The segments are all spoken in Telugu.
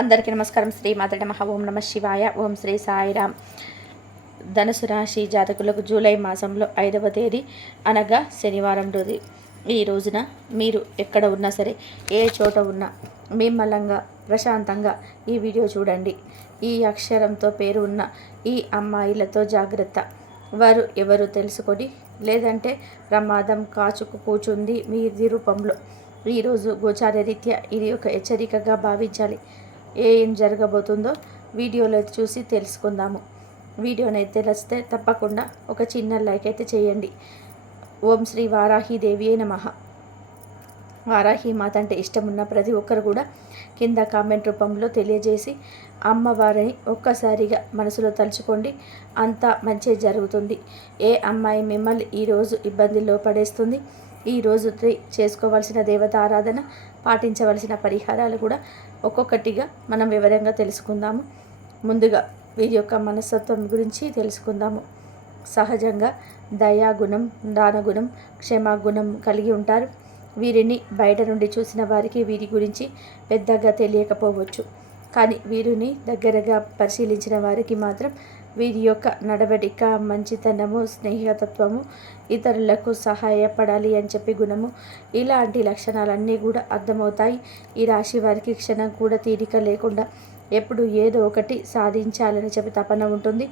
అందరికీ నమస్కారం. శ్రీ మాతృ నమః. ఓం నమ శివాయ. ఓం శ్రీ సాయిరామ్. ధనుసు రాశి జాతకులకు జూలై మాసంలో 5వ తేదీ అనగా శనివారం రోజు. ఈ రోజున మీరు ఎక్కడ ఉన్నా సరే, ఏ చోట ఉన్నా మిమ్మల్లంగా ప్రశాంతంగా ఈ వీడియో చూడండి. ఈ అక్షరంతో పేరు ఉన్న ఈ అమ్మాయిలతో జాగ్రత్త. వారు ఎవరు తెలుసుకొని, లేదంటే ప్రమాదం కాచుకు కూర్చుంది మీ రూపంలో. ఈరోజు గోచారరీత్యా ఇది ఒక హెచ్చరికగా భావించాలి. ఏం జరగబోతుందో వీడియోలో చూసి తెలుసుకుందాము. వీడియోనైతే నచ్చితే తప్పకుండా ఒక చిన్న లైక్ అయితే చేయండి. ఓం శ్రీ వారాహీదేవియే నమః. వారాహి మాత అంటే ఇష్టమున్న ప్రతి ఒక్కరు కూడా కింద కామెంట్ రూపంలో తెలియజేసి అమ్మవారిని ఒక్కసారిగా మనసులో తలుచుకోండి. అంతా మంచి జరుగుతుంది. ఏ అమ్మాయి మిమ్మల్ని ఈరోజు ఇబ్బందుల్లో పడేస్తుంది, ఈరోజు చేసుకోవాల్సిన దేవత ఆరాధన, పాటించవలసిన పరిహారాలు కూడా ఒక్కొక్కటిగా మనం వివరంగా తెలుసుకుందాము. ముందుగా వీరి యొక్క మనస్తత్వం గురించి తెలుసుకుందాము. సహజంగా దయాగుణం, దానగుణం, క్షమాగుణం కలిగి ఉంటారు. వీరిని బయట నుండి చూసిన వారికి వీరి గురించి పెద్దగా తెలియకపోవచ్చు. కానీ వీరిని దగ్గరగా పరిశీలించిన వారికి మాత్రం వీరి యొక్క నడవడిక, మంచితనము, స్నేహతత్వము, ఇతరులకు సహాయపడాలి అని చెప్పి గుణము, ఇలాంటి లక్షణాలన్నీ కూడా అర్థమవుతాయి. ఈ రాశి వారికి క్షణం కూడా తీరిక లేకుండా ఎప్పుడు ఏదో ఒకటి సాధించాలని చెప్పి తపన ఉంటుంది.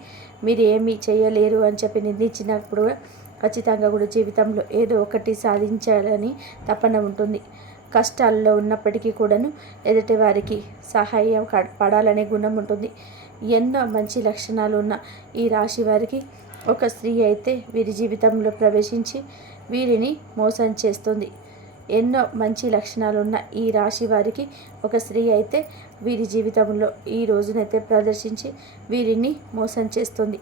మీరు ఏమీ చేయలేరు అని చెప్పి నిందించినప్పుడు ఖచ్చితంగా కూడా జీవితంలో ఏదో ఒకటి సాధించాలని తపన ఉంటుంది. కష్టాల్లో ఉన్నప్పటికీ కూడాను ఎదుటి వారికి సహాయం పడాలనే గుణం ఉంటుంది. ఎన్నో మంచి లక్షణాలు ఉన్న ఈ రాశి వారికి ఒక స్త్రీ అయితే వీరి జీవితంలో ప్రవేశించి వీరిని మోసం చేస్తుంది. ఎన్నో మంచి లక్షణాలు ఉన్న ఈ రాశి వారికి ఒక స్త్రీ అయితే వీరి జీవితంలో ఈ రోజునైతే ప్రదర్శించి వీరిని మోసం చేస్తుంది.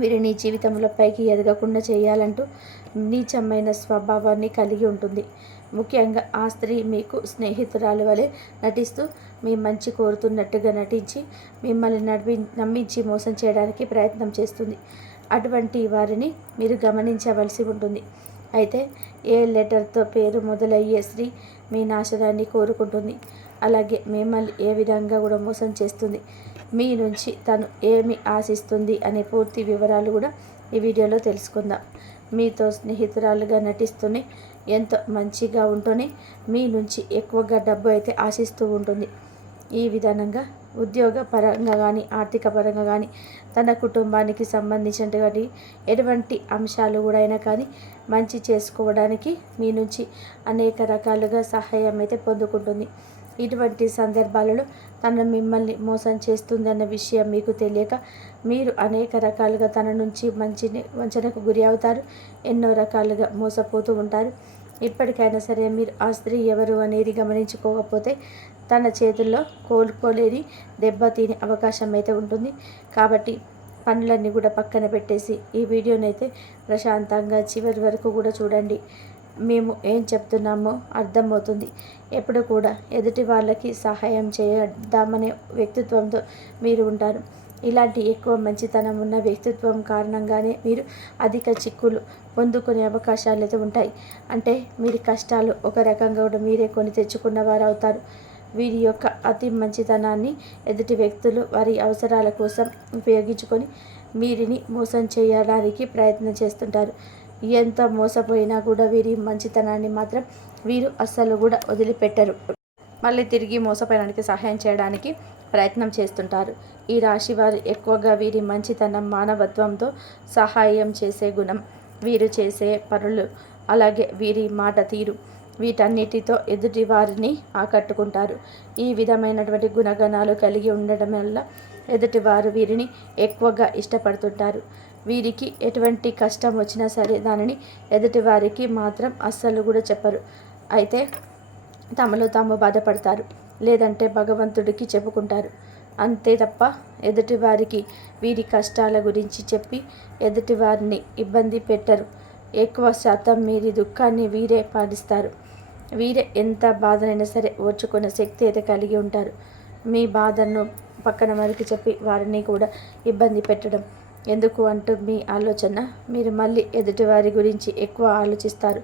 వీరిని జీవితంలో పైకి ఎదగకుండా చేయాలంటూ నీచమైన స్వభావాన్ని కలిగి ఉంటుంది. ముఖ్యంగా ఆ స్త్రీ మీకు స్నేహితురాలు వలె నటిస్తూ మీ మంచి కోరుతున్నట్టుగా నటించి మిమ్మల్ని నమ్మించి మోసం చేయడానికి ప్రయత్నం చేస్తుంది. అటువంటి వారిని మీరు గమనించవలసి ఉంటుంది. అయితే ఏ లెటర్తో పేరు మొదలయ్యే స్త్రీ మీ నాశనాన్ని కోరుకుంటుంది. అలాగే మిమ్మల్ని ఏ విధంగా కూడా మోసం చేస్తుంది, మీ నుంచి తను ఏమి ఆశిస్తుంది అనే పూర్తి వివరాలు కూడా ఈ వీడియోలో తెలుసుకుందాం. మీతో స్నేహితురాలుగా నటిస్తూనే ఎంతో మంచిగా ఉంటూనే మీ నుంచి ఎక్కువగా డబ్బు అయితే ఆశిస్తూ ఉంటుంది. ఈ విధానంగా ఉద్యోగ పరంగా కానీ, ఆర్థిక పరంగా కానీ, తన కుటుంబానికి సంబంధించినటువంటి ఎటువంటి అంశాలు కూడా అయినా కానీ మంచి చేసుకోవడానికి మీ నుంచి అనేక రకాలుగా సహాయం అయితే పొందుకుంటుంది. ఇటువంటి సందర్భాలలో తను మిమ్మల్ని మోసం చేస్తుంది అన్న విషయం మీకు తెలియక మీరు అనేక రకాలుగా తన నుంచి వంచనకు గురి అవుతారు. ఎన్నో రకాలుగా మోసపోతూ ఉంటారు. ఇప్పటికైనా సరే మీరు ఆ స్త్రీ ఎవరు అనేది గమనించుకోకపోతే తన చేతుల్లో కోలుకోలేని దెబ్బ తినే అవకాశం అయితే ఉంటుంది. కాబట్టి పనులన్నీ కూడా పక్కన పెట్టేసి ఈ వీడియోనైతే ప్రశాంతంగా చివరి వరకు కూడా చూడండి. మేము ఏం చెప్తున్నామో అర్థమవుతుంది. ఎప్పుడు కూడా ఎదుటి వాళ్ళకి సహాయం చేద్దామనే వ్యక్తిత్వంతో మీరు ఉంటారు. ఇలాంటి ఎక్కువ మంచితనం ఉన్న వ్యక్తిత్వం కారణంగానే మీరు అధిక చిక్కులు పొందుకునే అవకాశాలు అయితే ఉంటాయి. అంటే మీరు కష్టాలు ఒక రకంగా కూడా మీరే కొని తెచ్చుకున్న వారు అవుతారు. వీరి యొక్క అతి మంచితనాన్ని ఎదుటి వ్యక్తులు వారి అవసరాల కోసం ఉపయోగించుకొని వీరిని మోసం చేయడానికి ప్రయత్నం చేస్తుంటారు. ఎంత మోసపోయినా కూడా వీరి మంచితనాన్ని మాత్రం వీరు అస్సలు కూడా వదిలిపెట్టరు. మళ్ళీ తిరిగి మోసపోయడానికి సహాయం చేయడానికి ప్రయత్నం చేస్తుంటారు. ఈ రాశి వారు ఎక్కువగా వీరి మంచితనం, మానవత్వంతో సహాయం చేసే గుణం, వీరు చేసే పనులు, అలాగే వీరి మాట తీరు, వీటన్నిటితో ఎదుటి వారిని ఆకట్టుకుంటారు. ఈ విధమైనటువంటి గుణగణాలు కలిగి ఉండడం వల్ల ఎదుటివారు వీరిని ఎక్కువగా ఇష్టపడుతుంటారు. వీరికి ఎటువంటి కష్టం వచ్చినా సరే దానిని ఎదుటివారికి మాత్రం అస్సలు కూడా చెప్పరు. అయితే తమలో తాము బాధపడతారు, లేదంటే భగవంతుడికి చెప్పుకుంటారు. అంతే తప్ప ఎదుటివారికి వీరి కష్టాల గురించి చెప్పి ఎదుటివారిని ఇబ్బంది పెట్టరు. ఎక్కువ శాతం వీరి దుఃఖాన్ని వీరే పాటిస్తారు. వీరే ఎంత బాధనైనా సరే ఓర్చుకునే శక్తి అయితే కలిగి ఉంటారు. మీ బాధను పక్కన వారికి చెప్పి వారిని కూడా ఇబ్బంది పెట్టడం ఎందుకు అంటూ మీ ఆలోచన మీరు మళ్ళీ ఎదుటివారి గురించి ఎక్కువ ఆలోచిస్తారు.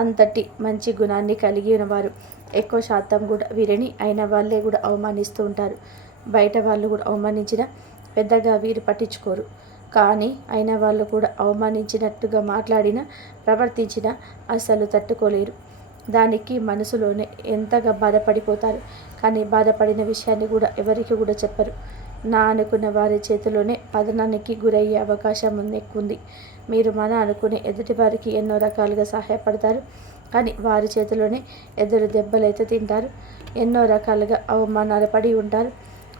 అంతటి మంచి గుణాన్ని కలిగి ఉన్నవారు. ఎక్కువ శాతం కూడా వీరిని అయిన వాళ్ళే కూడా అవమానిస్తూ ఉంటారు. బయట వాళ్ళు కూడా అవమానించిన పెద్దగా వీరు పట్టించుకోరు. కానీ అయిన వాళ్ళు కూడా అవమానించినట్టుగా మాట్లాడినా ప్రవర్తించినా అస్సలు తట్టుకోలేరు. దానికి మనసులోనే ఎంతగా బాధపడిపోతారు. కానీ బాధపడిన విషయాన్ని కూడా ఎవరికి కూడా చెప్పరు. నా అనుకున్న వారి చేతిలోనే పతనానికి గురయ్యే అవకాశం ఎక్కువ. మీరు మన అనుకునే ఎదుటి వారికి ఎన్నో రకాలుగా సహాయపడతారు. కానీ వారి చేతిలోనే ఎదురు దెబ్బలైతే తింటారు. ఎన్నో రకాలుగా అవమానాలు పడి ఉంటారు.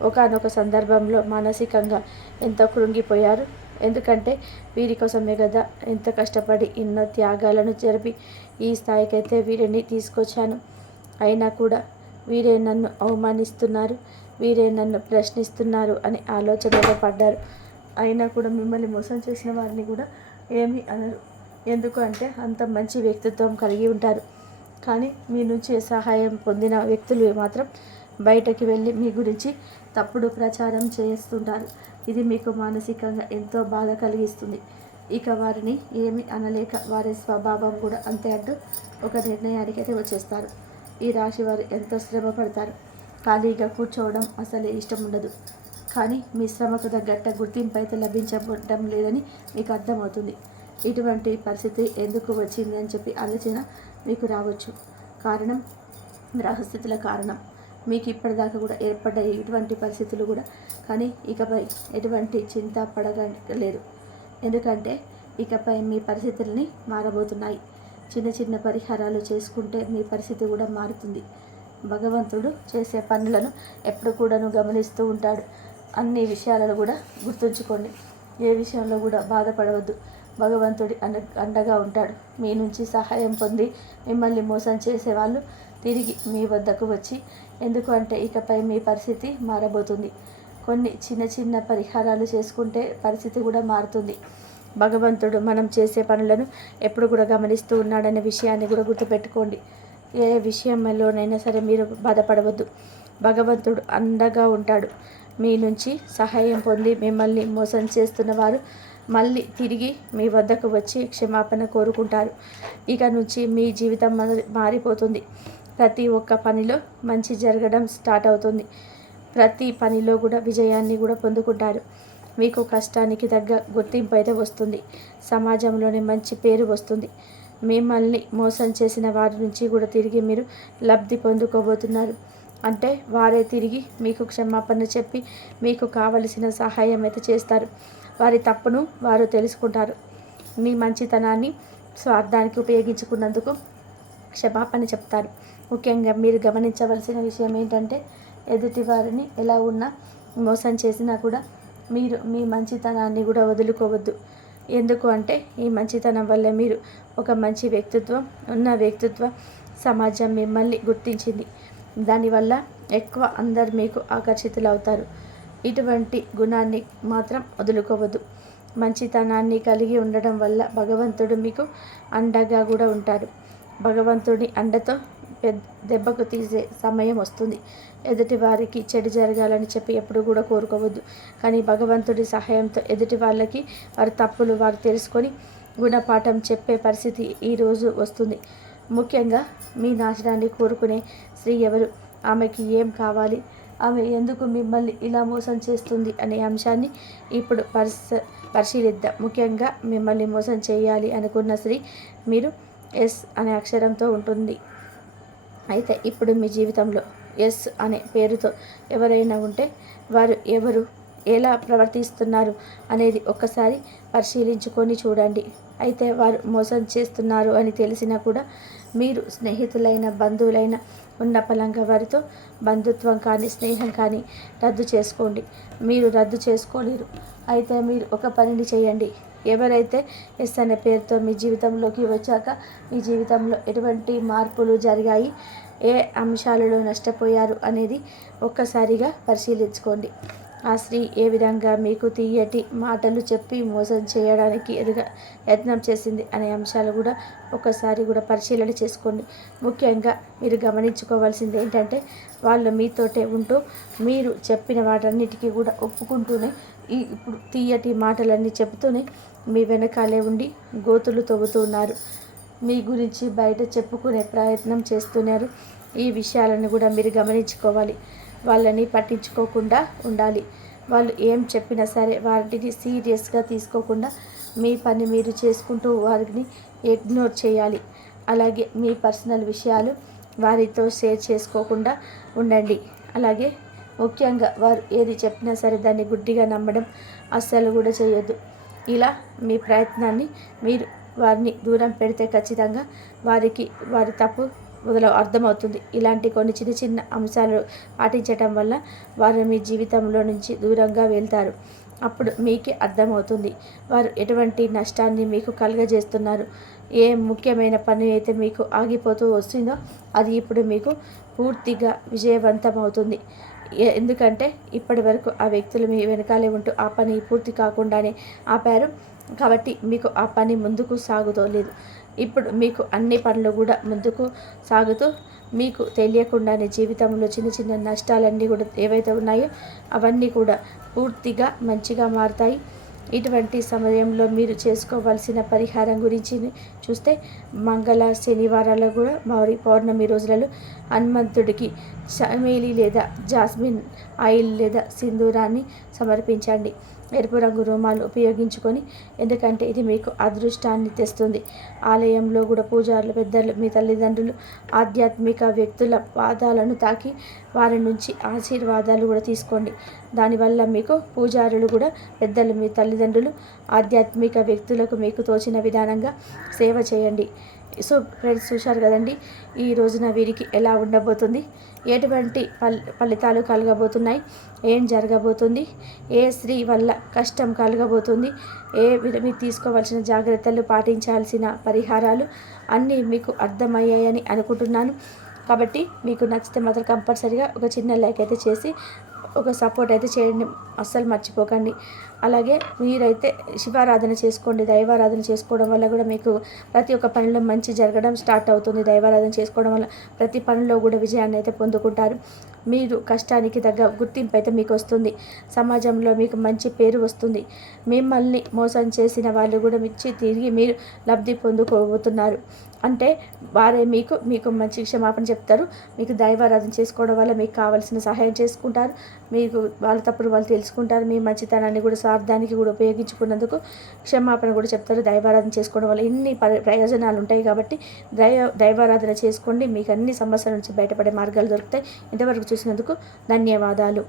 ఒకానొక సందర్భంలో మానసికంగా ఎంతో కృంగిపోయారు. ఎందుకంటే వీరి కోసమే కదా ఎంత కష్టపడి ఎన్నో త్యాగాలను జరిపి ఈ స్థాయికైతే వీరిని తీసుకొచ్చాను. అయినా కూడా వీరే నన్ను అవమానిస్తున్నారు, వీరే నన్ను ప్రశ్నిస్తున్నారు అని ఆలోచనలో పడ్డారు. అయినా కూడా మిమ్మల్ని మోసం చేసిన వారిని కూడా ఏమీ అనరు. ఎందుకు అంటే అంత మంచి వ్యక్తిత్వం కలిగి ఉంటారు. కానీ మీ నుంచి సహాయం పొందిన వ్యక్తులు మాత్రం బయటకి వెళ్ళి మీ గురించి తప్పుడు ప్రచారం చేస్తుంటారు. ఇది మీకు మానసికంగా ఎంతో బాధ కలిగిస్తుంది. ఇక వారిని ఏమి అనలేక వారి స్వభావం కూడా అంతే అంటూ ఒక నిర్ణయానికి అయితే వచ్చేస్తారు. ఈ రాశి వారు ఎంతో శ్రమ పడతారు. ఖాళీగా కూర్చోవడం అసలే ఇష్టం ఉండదు. కానీ మీ శ్రమకు తగ్గట్ట గుర్తింపు అయితే లభించడం లేదని మీకు అర్థమవుతుంది. ఇటువంటి పరిస్థితి ఎందుకు వచ్చింది అని చెప్పి ఆలోచన మీకు రావచ్చు. కారణం గ్రహస్థితుల కారణం. మీకు ఇప్పటిదాకా కూడా ఏర్పడ్డ ఇటువంటి పరిస్థితులు కూడా కానీ ఇకపై ఎటువంటి చింత పడలేదు. ఎందుకంటే ఇకపై మీ పరిస్థితుల్ని మారబోతున్నాయి. చిన్న చిన్న పరిహారాలు చేసుకుంటే మీ పరిస్థితి కూడా మారుతుంది. భగవంతుడు చేసే పనులను ఎప్పుడు కూడాను గమనిస్తూ ఉంటాడు. అన్ని విషయాలను కూడా గుర్తుంచుకోండి. ఏ విషయంలో కూడా బాధపడవద్దు. భగవంతుడి అండగా ఉంటాడు. మీ నుంచి సహాయం పొంది మిమ్మల్ని మోసం చేసేవాళ్ళు తిరిగి మీ వద్దకు వచ్చి ఎందుకు అంటే ఇకపై మీ పరిస్థితి మారబోతుంది. కొన్ని చిన్న చిన్న పరిహారాలు చేసుకుంటే పరిస్థితి కూడా మారుతుంది. భగవంతుడు మనం చేసే పనులను ఎప్పుడు కూడా గమనిస్తూ ఉన్నాడనే విషయాన్ని కూడా గుర్తుపెట్టుకోండి. ఏ విషయంలోనైనా సరే మీరు బాధపడవద్దు. భగవంతుడు అండగా ఉంటాడు. మీ నుంచి సహాయం పొంది మిమ్మల్ని మోసం చేస్తున్న వారు మళ్ళీ తిరిగి మీ వద్దకు వచ్చి క్షమాపణ కోరుకుంటారు. ఇక నుంచి మీ జీవితం మారిపోతుంది. ప్రతి ఒక్క పనిలో మంచి జరగడం స్టార్ట్ అవుతుంది. ప్రతి పనిలో కూడా విజయాన్ని కూడా పొందుకుంటారు. మీకు కష్టానికి తగ్గ గుర్తింపు అయితే వస్తుంది. సమాజంలోనే మంచి పేరు వస్తుంది. మిమ్మల్ని మోసం చేసిన వారి నుంచి కూడా తిరిగి మీరు లబ్ధి పొందుకోబోతున్నారు. అంటే వారే తిరిగి మీకు క్షమాపణ చెప్పి మీకు కావలసిన సహాయం అయితే చేస్తారు. వారి తప్పును వారు తెలుసుకుంటారు. మీ మంచితనాన్ని స్వార్థానికి ఉపయోగించుకున్నందుకు క్షమాపణ చెప్తారు. ముఖ్యంగా మీరు గమనించవలసిన విషయం ఏంటంటే ఎదుటి వారిని ఎలా ఉన్నా మోసం చేసినా కూడా మీరు మీ మంచితనాన్ని కూడా వదులుకోవద్దు. ఎందుకు అంటే ఈ మంచితనం వల్ల మీరు ఒక మంచి వ్యక్తిత్వం ఉన్న వ్యక్తిత్వ సమాజం మిమ్మల్ని గుర్తించింది. దానివల్ల ఎక్కువ అందరు మీకు ఆకర్షితులవుతారు. ఇటువంటి గుణాన్ని మాత్రం వదులుకోవద్దు. మంచితనాన్ని కలిగి ఉండడం వల్ల భగవంతుడు మీకు అండగా కూడా ఉంటాడు. భగవంతుడి అండతో దెబ్బకు తీసే సమయం వస్తుంది. ఎదుటి వారికి చెడు జరగాలని చెప్పి ఎప్పుడు కూడా కోరుకోవద్దు. కానీ భగవంతుడి సహాయంతో ఎదుటి వాళ్ళకి వారి తప్పులు వారు తెలుసుకొని గుణపాఠం చెప్పే పరిస్థితి ఈరోజు వస్తుంది. ముఖ్యంగా మీ నాశనాన్ని కోరుకునే స్త్రీ ఎవరు, ఆమెకి ఏం కావాలి, ఆమె ఎందుకు మిమ్మల్ని ఇలా మోసం చేస్తుంది అనే అంశాన్ని ఇప్పుడు పరిశీలిద్దాం. ముఖ్యంగా మిమ్మల్ని మోసం చేయాలి అనుకున్న స్త్రీ మీరు ఎస్ అనే అక్షరంతో ఉంటుంది. అయితే ఇప్పుడు మీ జీవితంలో ఎస్ అనే పేరుతో ఎవరైనా ఉంటే వారు ఎవరు, ఎలా ప్రవర్తిస్తున్నారు అనేది ఒక్కసారి పరిశీలించుకొని చూడండి. అయితే వారు మోసం చేస్తున్నారు అని తెలిసినా కూడా మీరు స్నేహితులైన బంధువులైన ఉన్న పలంగా వారితో బంధుత్వం కానీ స్నేహం కానీ రద్దు చేసుకోండి. మీరు రద్దు చేసుకోలేరు. అయితే మీరు ఒక పనిని చేయండి. ఎవరైతే ఎస్ అనే పేరుతో మీ జీవితంలోకి వచ్చాక మీ జీవితంలో ఎటువంటి మార్పులు జరిగాయి, ఏ అంశాలలో నష్టపోయారు అనేది ఒక్కసారిగా పరిశీలించుకోండి. ఆ స్త్రీ ఏ విధంగా మీకు తీయటి మాటలు చెప్పి మోసం చేయడానికి యత్నం చేసింది అనే అంశాలు కూడా ఒకసారి కూడా పరిశీలన చేసుకోండి. ముఖ్యంగా మీరు గమనించుకోవాల్సింది ఏంటంటే వాళ్ళు మీతోటే ఉంటూ మీరు చెప్పిన వాటన్నిటికీ కూడా ఒప్పుకుంటూనే ఇప్పుడు తీయటి మాటలన్నీ చెబుతూనే మీ వెనకాలే ఉండి గోతులు తవ్వుతున్నారు. మీ గురించి బయట చెప్పుకునే ప్రయత్నం చేస్తున్నారు. ఈ విషయాలను కూడా మీరు గమనించుకోవాలి. వాళ్ళని పట్టించుకోకుండా ఉండాలి. వాళ్ళు ఏం చెప్పినా సరే వాటిని సీరియస్గా తీసుకోకుండా మీ పని మీరు చేసుకుంటూ వారిని ఇగ్నోర్ చేయాలి. అలాగే మీ పర్సనల్ విషయాలు వారితో షేర్ చేసుకోకుండా ఉండండి. అలాగే ముఖ్యంగా వారు ఏది చెప్పినా సరే దాన్ని గుడ్డిగా నమ్మడం అస్సలు కూడా చేయొద్దు. ఇలా మీ ప్రయత్నాన్ని మీరు వారిని దూరం పెడితే ఖచ్చితంగా వారికి వారి తప్పు మొదలు అర్థమవుతుంది. ఇలాంటి కొన్ని చిన్న చిన్న అంశాలు పాటించటం వల్ల వారు మీ జీవితంలో నుంచి దూరంగా వెళ్తారు. అప్పుడు మీకే అర్థమవుతుంది వారు ఎటువంటి నష్టాన్ని మీకు కలుగజేస్తున్నారు. ఏ ముఖ్యమైన పని అయితే మీకు ఆగిపోతూ వస్తుందో అది ఇప్పుడు మీకు పూర్తిగా విజయవంతమవుతుంది. ఎందుకంటే ఇప్పటి వరకు ఆ వ్యక్తులు మీ వెనకాలే ఉంటూ ఆ పని పూర్తి కాకుండానే ఆపారు. కాబట్టి మీకు ఆ పని ముందుకు సాగుతోలేదు. ఇప్పుడు మీకు అన్ని పనులు కూడా ముందుకు సాగుతూ మీకు తెలియకుండానే జీవితంలో చిన్న చిన్న నష్టాలన్నీ కూడా ఏవైతే ఉన్నాయో అవన్నీ కూడా పూర్తిగా మంచిగా మారుతాయి. ఇటువంటి సమయంలో మీరు చేసుకోవాల్సిన పరిహారం గురించి చూస్తే మంగళ శనివారాల్లో కూడా మరి పౌర్ణమి రోజులలో హనుమంతుడికి చమేలి లేదా జాస్మిన్ ఆయిల్ లేదా సింధూరాన్ని సమర్పించండి. ఎరుపు రంగు రుమాలు ఉపయోగించుకొని, ఎందుకంటే ఇది మీకు అదృష్టాన్ని తెస్తుంది. ఆలయంలో కూడా పూజారులు పెద్దలు మీ తల్లిదండ్రులు ఆధ్యాత్మిక వ్యక్తుల పాదాలను తాకి వారి నుంచి ఆశీర్వాదాలు కూడా తీసుకోండి. దానివల్ల మీకు పూజారులు కూడా పెద్దలు మీ తల్లిదండ్రులు ఆధ్యాత్మిక వ్యక్తులకు మీకు తోచిన విధానంగా సేవ చేయండి. సో ఫ్రెండ్స్, చూశారు కదండి ఈ రోజున వీరికి ఎలా ఉండబోతుంది, ఎటువంటి ఫలితాలు కలగబోతున్నాయి, ఏం జరగబోతుంది, ఏ స్త్రీ వల్ల కష్టం కలగబోతుంది, మీరు తీసుకోవాల్సిన జాగ్రత్తలు, పాటించాల్సిన పరిహారాలు అన్నీ మీకు అర్థమయ్యాయని అనుకుంటున్నాను. కాబట్టి మీకు నచ్చితే మాత్రం కంపల్సరీగా ఒక చిన్న లైక్ అయితే చేసి ఒక సపోర్ట్ అయితే చేయండి, అస్సలు మర్చిపోకండి. అలాగే మీరైతే శివారాధన చేసుకోండి. దైవారాధన చేసుకోవడం వల్ల కూడా మీకు ప్రతి ఒక్క పనిలో మంచి జరగడం స్టార్ట్ అవుతుంది. దైవారాధన చేసుకోవడం వల్ల ప్రతి పనిలో కూడా విజయాన్ని అయితే పొందుకుంటారు. మీరు కష్టానికి తగ్గ గుర్తింపు అయితే మీకు వస్తుంది. సమాజంలో మీకు మంచి పేరు వస్తుంది. మిమ్మల్ని మోసం చేసిన వాళ్ళు కూడా మిచ్చి తిరిగి మీరు లబ్ధి పొందుకోబోతున్నారు. అంటే వారే మీకు మంచి క్షమాపణ చెప్తారు. మీకు దైవారాధన చేసుకోవడం వల్ల మీకు కావాల్సిన సహాయం చేసుకుంటారు. మీకు వాళ్ళ తప్పులు వాళ్ళు తెలుసుకుంటారు. మీ మంచితనాన్ని కూడా స్వార్థానికి కూడా ఉపయోగించుకున్నందుకు క్షమాపణ కూడా చెప్తారు. దైవారాధన చేసుకోవడం వల్ల ఇన్ని ప్రయోజనాలు ఉంటాయి. కాబట్టి దైవారాధన చేసుకోండి. మీకు అన్ని సమస్యల నుంచి బయటపడే మార్గాలు దొరుకుతాయి. ఇంతవరకు చూసినందుకు ధన్యవాదాలు.